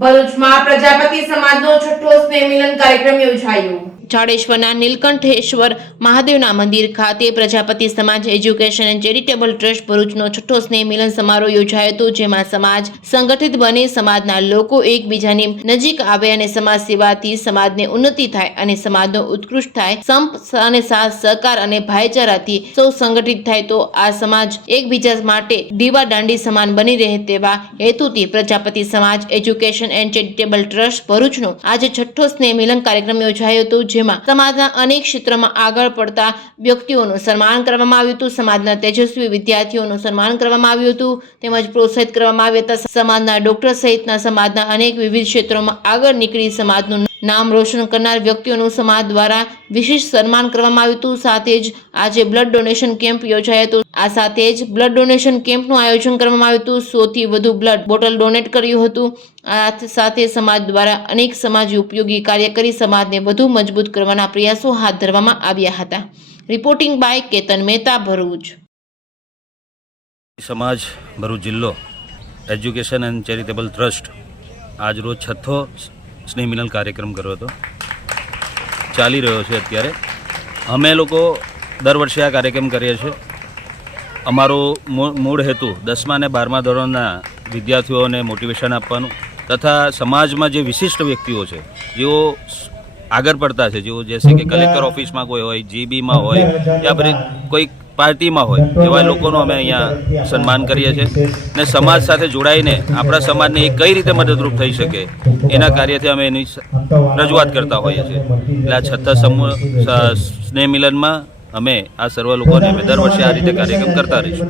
ભરૂચમાં પ્રજાપતિ સમાજનો છઠ્ઠો સ્નેહ મિલન કાર્યક્રમ યોજાયો। જાડેશ્વરના નીલકંઠેશ્વર મહાદેવના મંદિર ખાતે પ્રજાપતિ સમાજ એજ્યુકેશન એન્ડ ચેરિટેબલ ટ્રસ્ટ ભરૂચનો છઠ્ઠો સ્નેહ મિલન સમારોહ યોજાયો હતો, જેમાં સમાજ સંગઠિત બની સમાજના લોકો એકબીજાની નજીક આવે અને સમાજ સેવાથી સમાજને ઉન્નતિ થાય અને સમાજનો ઉત્કૃષ્ટ થાય, સંપ અને સાથ સહકાર અને ભાઈચારાથી સૌ સંગઠિત થાય તો આ સમાજ એકબીજા માટે દીવા દાંડી સમાન બની રહે તેવા હેતુથી પ્રજાપતિ સમાજ એજ્યુકેશન એન્ડ ચેરિટેબલ ટ્રસ્ટ ભરૂચનો આજે છઠ્ઠો સ્નેહ મિલન કાર્યક્રમ યોજાયો હતો, જેમાં સમાજના અનેક ક્ષેત્રમાં આગળ પડતા વ્યક્તિઓનું સન્માન કરવામાં આવ્યું હતું। સમાજના તેજસ્વી વિદ્યાર્થીઓનું સન્માન કરવામાં આવ્યું હતું તેમજ પ્રોત્સાહિત કરવામાં આવ્યા હતા। સમાજના ડોક્ટર સહિતના સમાજના અનેક વિવિધ ક્ષેત્રોમાં આગળ નીકળી સમાજનું નામ રોશન કરનાર વ્યક્તિઓનું સમાજ દ્વારા વિશેષ સન્માન કરવામાં આવ્યું હતું। સાથે જ આજે બ્લડ ડોનેશન કેમ્પ યોજાયો હતો। આ સાથે જ બ્લડ ડોનેશન કેમ્પનું આયોજન કરવામાં આવ્યું હતું। 100 થી વધુ બ્લડ બોટલ ડોનેટ કર્યું હતું। આ સાથે સમાજ દ્વારા અનેક સમાજ ઉપયોગી કાર્ય કરી સમાજને વધુ મજબૂત કરવાના પ્રયાસો હાથ ધરવામાં આવ્યા હતા। Reporting by Ketan Mehta, Bharuch. સમાજ ભરૂચ જિલ્લો એજ્યુકેશન એન્ડ ચેરિટેબલ ટ્રસ્ટ આજ રોજ છઠ્ઠો સ્નેહ મિલન કાર્યક્રમ કર્યો હતો, ચાલી રહ્યો છે અત્યારે। અમે લોકો દર વર્ષે આ કાર્યક્રમ કરીએ છીએ। અમારો મૂળ હેતુ 10મા અને 12મા ધોરણના વિદ્યાર્થીઓને મોટિવેશન આપવાનું તથા સમાજમાં જે વિશિષ્ટ વ્યક્તિઓ છે જેઓ આગળ પડતા છે, જેઓ જैसे કે કલેક્ટર ઓફિસમાં કોઈ હોય, જીબીમાં હોય યા પછી કોઈ પાર્ટીમાં હોય એવા લોકોનું અમે અહીંયા સન્માન કરીએ છીએ ને સમાજ સાથે જોડાઈને આપણા સમાજને એ કઈ રીતે મદદરૂપ થઈ શકે એના કાર્યથી અમે એની રજૂઆત કરતા હોઈએ છીએ। એટલે આ છઠ્ઠા સ્નેહ મિલનમાં અમે આ સર્વ લોકોને અમે દર વર્ષે આ રીતે કાર્યક્રમ કરતા રહીશું।